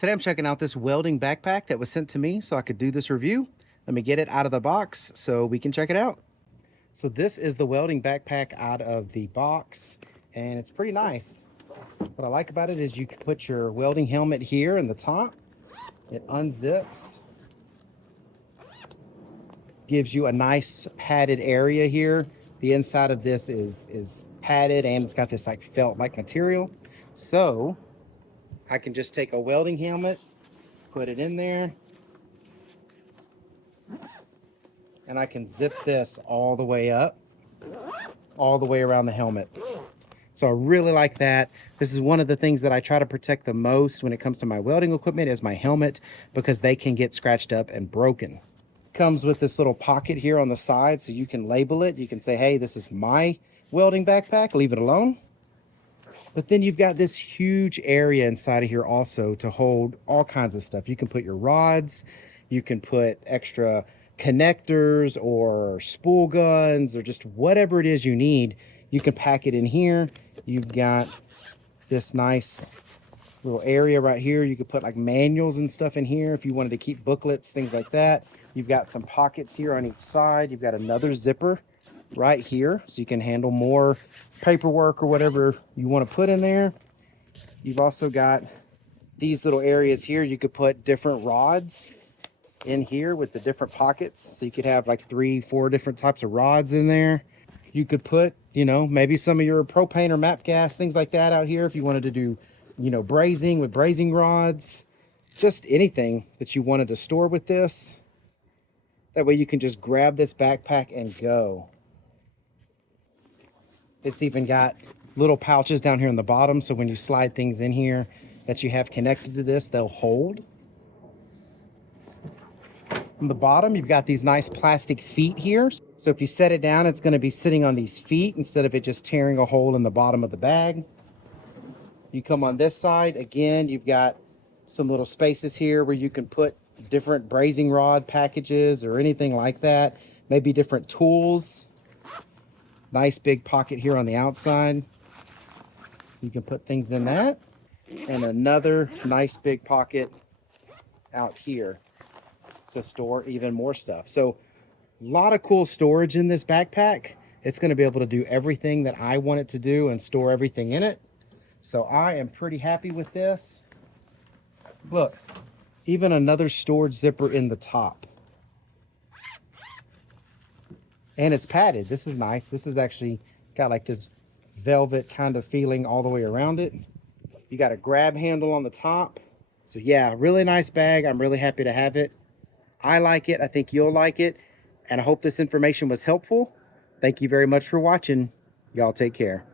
Today I'm checking out this welding backpack that was sent to me so I could do this review. Let me get it out of the box so we can check it out. So this is the welding backpack out of the box, and it's pretty nice. What I like about it is you can put your welding helmet here in the top. It unzips. Gives you a nice padded area here. The inside of this is padded, and it's got this like felt-like material. So I can just take a welding helmet, put it in there, and I can zip this all the way up, all the way around the helmet. So I really like that. This is one of the things that I try to protect the most when it comes to my welding equipment is my helmet, because they can get scratched up and broken. Comes with this little pocket here on the side, so you can label it. You can say, hey, this is my welding backpack, leave it alone. But then you've got this huge area inside of here also to hold all kinds of stuff. You can put your rods, you can put extra connectors or spool guns or just whatever it is you need. You can pack it in here. You've got this nice little area right here. You could put like manuals and stuff in here if you wanted to keep booklets, things like that. You've got some pockets here on each side. You've got another zipper right here, so you can handle more paperwork or whatever you want to put in there. You've also got these little areas here. You could put different rods in here with the different pockets, so you could have like 3-4 different types of rods in there. You could put, you know, maybe some of your propane or MAP gas, things like that out here if you wanted to do, you know, brazing with brazing rods, just anything that you wanted to store with this. That way you can just grab this backpack and go. It's even got little pouches down here on the bottom, so when you slide things in here that you have connected to this, they'll hold. On the bottom, you've got these nice plastic feet here. So if you set it down, it's going to be sitting on these feet instead of it just tearing a hole in the bottom of the bag. You come on this side, again, you've got some little spaces here where you can put different brazing rod packages or anything like that. Maybe different tools. Nice big pocket here on the outside. You can put things in that. And another nice big pocket out here to store even more stuff. So a lot of cool storage in this backpack. It's going to be able to do everything that I want it to do and store everything in it. So I am pretty happy with this. Look, even another storage zipper in the top. And it's padded. This is nice. This is actually got like this velvet kind of feeling all the way around it. You got a grab handle on the top. So yeah, really nice bag. I'm really happy to have it. I like it. I think you'll like it. And I hope this information was helpful. Thank you very much for watching. Y'all take care.